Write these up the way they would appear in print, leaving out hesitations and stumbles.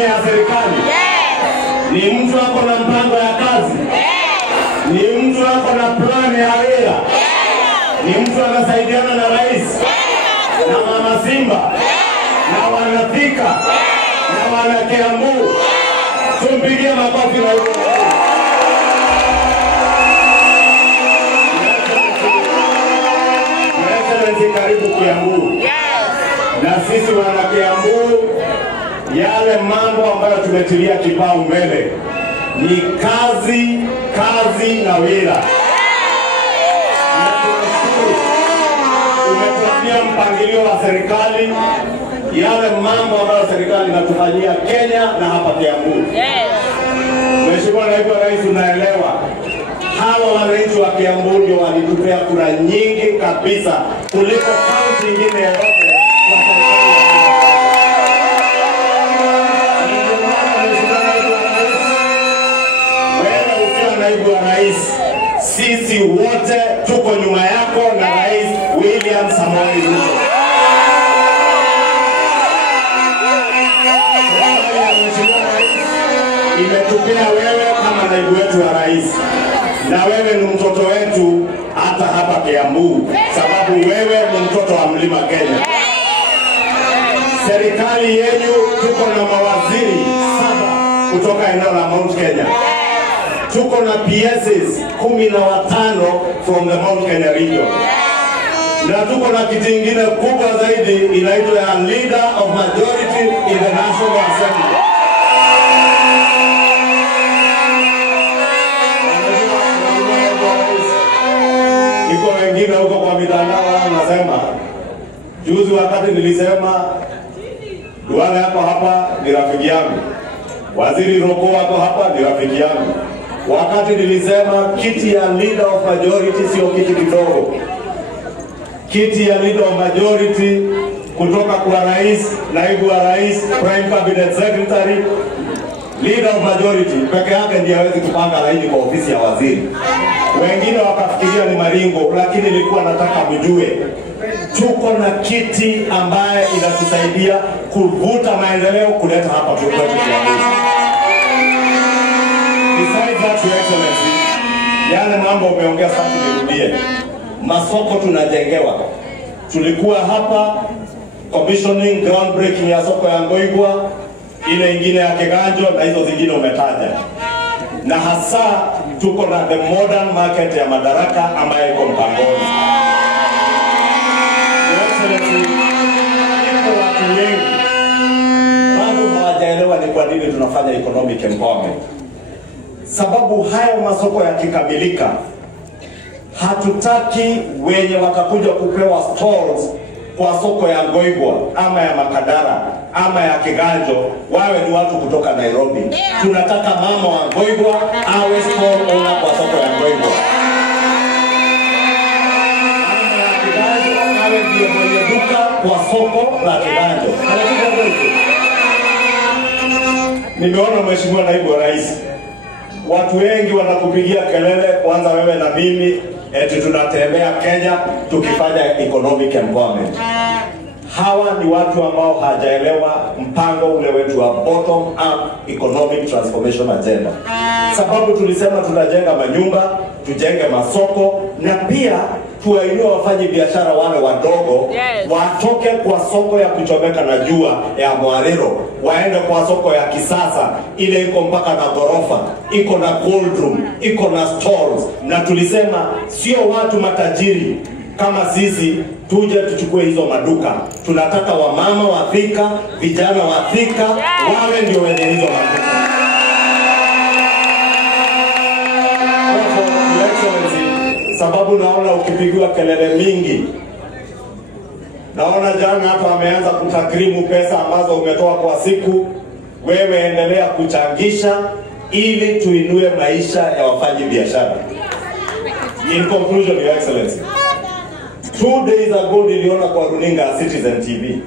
anasimamia serikali? Ni mtu ako na mpango ya kazi? Ni mtu ako na plan ya wera? Ni mtu anasaidiana na rais na mama Simba na wanathika na wana Kiambu? Tumpigie makofi na huyo. Karibu Kiambu. Na sisi wana Kiambu, yale mambo ambayo tumetilia kipaumbele ni kazi, kazi na wera. Umetuambia mpangilio wa serikali, yale mambo ambayo serikali inatufanyia Kenya na hapa Kiambu. Mheshimiwa Naibu wa Rais, unaelewa hawa wananchi wa Kiambu ndio walitupea kura nyingi kabisa kuliko kaunti nyingine yote kwa serikali. Wewe ukiwa Naibu wa Rais, sisi wote tuko nyuma yako na Rais William Samoei Ruto. Imetupea wewe kama naibu wetu wa rais, na wewe ni mtoto wetu hata hapa Kiambu, sababu wewe ni mtoto wa Mlima Kenya. Serikali yenu tuko na mawaziri 7 kutoka eneo la Mount Kenya. Tuko na PSs 15 from the Mount Kenya region. Na tuko na kitu kingine kubwa zaidi inaitwa Leader of Majority in the National Assembly. Iko wengine huko kwa mitandao wanasema, juzi wakati nilisema Duale hapo hapa ni rafiki yangu, Waziri Roko hapo hapa ni rafiki yangu. Wakati nilisema kiti ya Leader of Majority sio kiti kidogo. Kiti ya Leader of Majority kutoka kwa rais, naibu wa rais, Prime Cabinet Secretary, Leader of Majority peke yake ndiye hawezi kupanga laini kwa ofisi ya waziri. Wengine wakafikiria ni maringo, lakini nilikuwa nataka mjue tuko na kiti ambaye inatusaidia kuvuta maendeleo kuleta hapa kwetu Kiambu. Besides that, Your Excellency, yale mambo umeongea sasa nirudie. Masoko tunajengewa. Tulikuwa hapa commissioning groundbreaking ya soko ya Ngoigwa, ile ingine ya Kiganjo na hizo zingine umetaja. Na hasa tuko na the modern market ya Madaraka ambayo iko mpangoni. Iko watu wengi bado hawajaelewa ni kwa nini tunafanya economic empowerment. Sababu hayo masoko yakikamilika, hatutaki wenye watakuja kupewa stalls kwa soko ya Ngoigwa ama ya Makadara ama ya Kiganjo wawe ni watu kutoka Nairobi. Tunataka mama wa Ngoigwa awe stall owner kwa soko ya Ngoigwa. Ama ya Kiganjo awe ndiye mwenye duka kwa soko la Kiganjo. Nimeona Mheshimiwa Naibu wa Rais, watu wengi wanakupigia kelele, kwanza wewe na mimi, eti tunatembea Kenya tukifanya economic empowerment. Hawa ni watu ambao hajaelewa mpango ule wetu wa bottom up economic transformation agenda. Sababu tulisema tunajenga manyumba, tujenge masoko, na pia tuwainue wafanyi biashara wale wadogo, watoke kwa soko ya kuchomeka na jua ya Mwarero, waende kwa soko ya kisasa ile iko mpaka na gorofa, iko na cold room, iko na stalls. Na tulisema sio watu matajiri kama sisi tuje tuchukue hizo maduka. Tunataka wamama wa Thika, vijana wa Thika wawe ndio wenye hizo maduka. Sababu naona ukipigiwa kelele mingi, naona jana hapa ameanza kutakrimu pesa ambazo umetoa kwa siku. Wewe endelea kuchangisha ili tuinue maisha ya wafanyi biashara. In conclusion, Your Excellency, 2 days ago niliona kwa runinga Citizen TV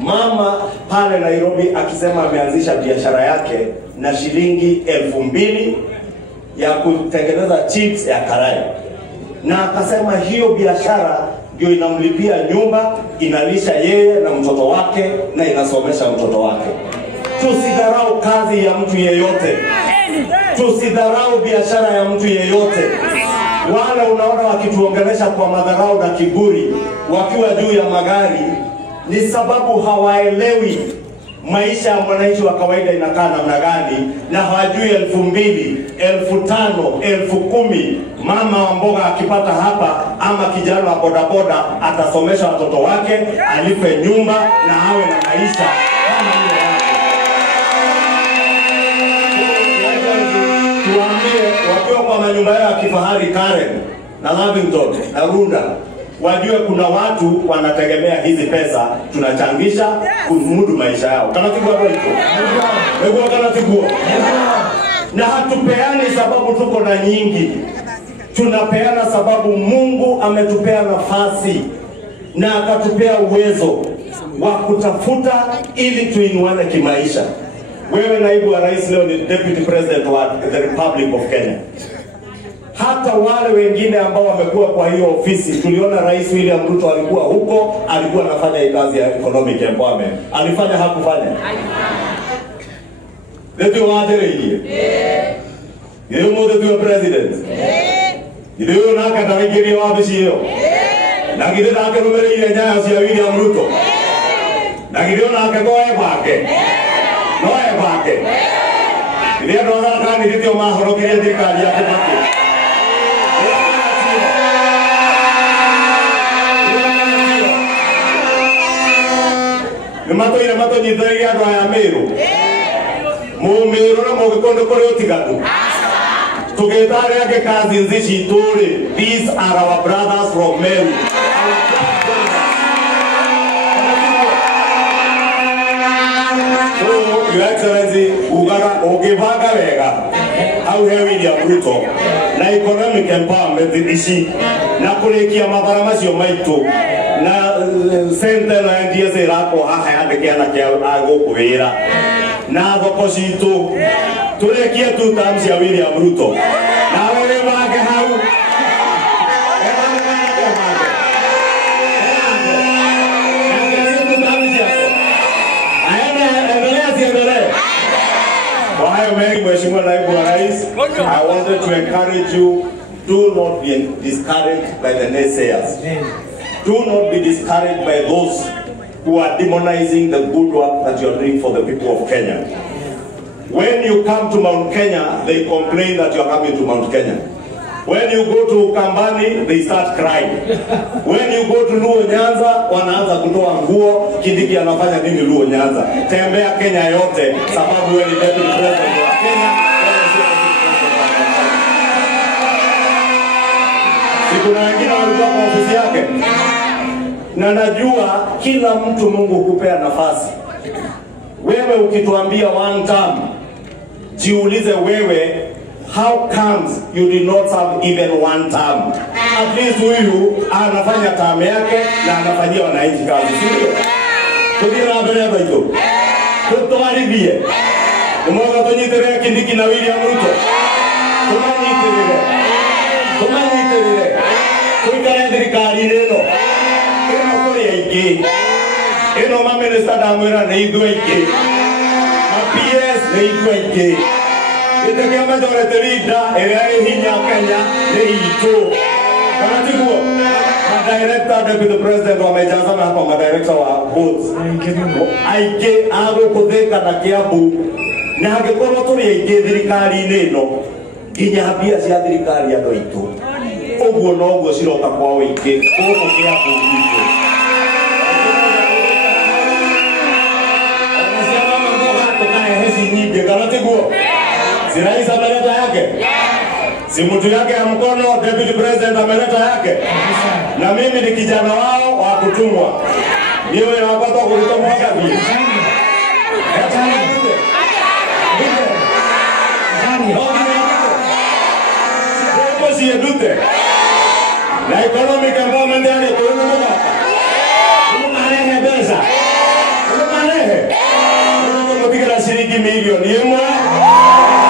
mama pale Nairobi akisema ameanzisha biashara yake na shilingi 2,000 ya kutengeneza chips ya karai, na akasema hiyo biashara ndio inamlipia nyumba, inalisha yeye na mtoto wake na inasomesha mtoto wake. Tusidharau kazi ya mtu yeyote. Tusidharau biashara ya mtu yeyote. Wale unaona wakituongelesha kwa madharau na kiburi wakiwa juu ya magari ni sababu hawaelewi maisha ya mwananchi wa kawaida inakaa namna gani, na hawajui 2,000, 5,000, 10,000 mama wa mboga akipata hapa ama kijana wa bodaboda atasomesha watoto wake, alipe nyumba na awe na maisha kama hiyo. Tuambie wakiwa kwa manyumba yao ya kifahari Karen na Lavington na Runda, wajue kuna watu wanategemea hizi pesa tunachangisha kumudu maisha yao. Kanatibu hapo hicho. Wewe kanatibu. Na hatupeani sababu tuko na nyingi. Tunapeana sababu Mungu ametupea nafasi na akatupea uwezo wa kutafuta ili tuinuane kimaisha. Wewe naibu wa rais leo ni deputy president wa the Republic of Kenya. Hata wale wengine ambao wamekuwa kwa hiyo ofisi, tuliona Rais William Ruto alikuwa huko, alikuwa anafanya kazi ya economic empowerment. Alifanya hakufanya? Ndio waadhirie. Ndio mmoja wa president. Ndio naka tarajiria wapi hiyo? Na kile naka numero ile nyaya ya William Ruto. Na kile naka goe bake. Noe bake. Ndio ndo naka ndio mahoro kile serikali ya Kenya. Mato ina mato nyithari ya andũ aya Meru. Mũmĩrũ na mũgĩkũndũ kũrĩ ũtiganu. Tũgĩtarĩ ake cousins citũ rĩ, these are our brothers from Meru. So, Your Excellency, ugaga ũngĩbanga wega hau he William Ruto na economic empowerment ici na kũrĩkia mabara macio maitũ na sente na NDS irako haha yandĩke na kĩa agũkwĩra na thoko citũ tũrĩkie tu terms cia William Ruto na wewe wake hau Mheshimiwa Naibu wa Rais, I wanted to encourage you, do not be discouraged by the naysayers. Do not be discouraged by those who are demonizing the good work that you are doing for the people of Kenya. When you come to Mount Kenya, they complain that you are coming to Mount Kenya. When you go to Kambani, they start crying. When you go to Luo Nyanza, wanaanza kutoa nguo, Kindiki anafanya nini Luo Nyanza? Tembea Kenya yote, sababu wewe ni deputy president wa Kenya. Kuna wengine walikuwa kwa ofisi yake. Na najua kila mtu Mungu hukupea nafasi. Wewe ukituambia one term, jiulize wewe, how comes you did not serve even one term? At least huyu anafanya term yake na anafanyia wananchi kazi, sio? Tudira mbele ya hiyo. Tutoaribie. Mmoja tunyitere Kindiki na William Ruto. Tumanyitere. Kuikara thirikari neno. Ino kuri aingĩ. Ino ma minister ndamwĩra nĩ ithuĩ aingĩ. Ma PS nĩ ithuĩ aingĩ. Gĩtĩ majority leader ĩrĩa ĩ hinya Kenya nĩ itũ. Kana tiguo? Director deputy president wamejazana hapa, madirector wa boards. Aingĩ agũkũthĩka na Kiambu. Na hangĩkorwo tũrĩ aingĩ thirikari-inĩ ĩno, nginya mbia cia thirikari andũ aitũ. Uguo no uguo ciroka kwa wĩingĩ. Ũguo Kiambu gitũ. Wanasema mambo tukae hizi nyingi, kana tiguo? Si rais ameleta yake? Si mtu yake ya mkono deputy president ameleta yake? Na mimi ni kijana wao wa kutumwa. Niwe napata kuleta mwaka hii. Na economic empowerment yani kuona mama. Unarehe pesa. Unarehe. Unapiga shilingi milioni 1.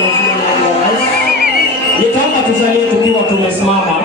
Mheshimiwa Naibu wa Rais. Nitaomba tusalie tukiwa tumesimama.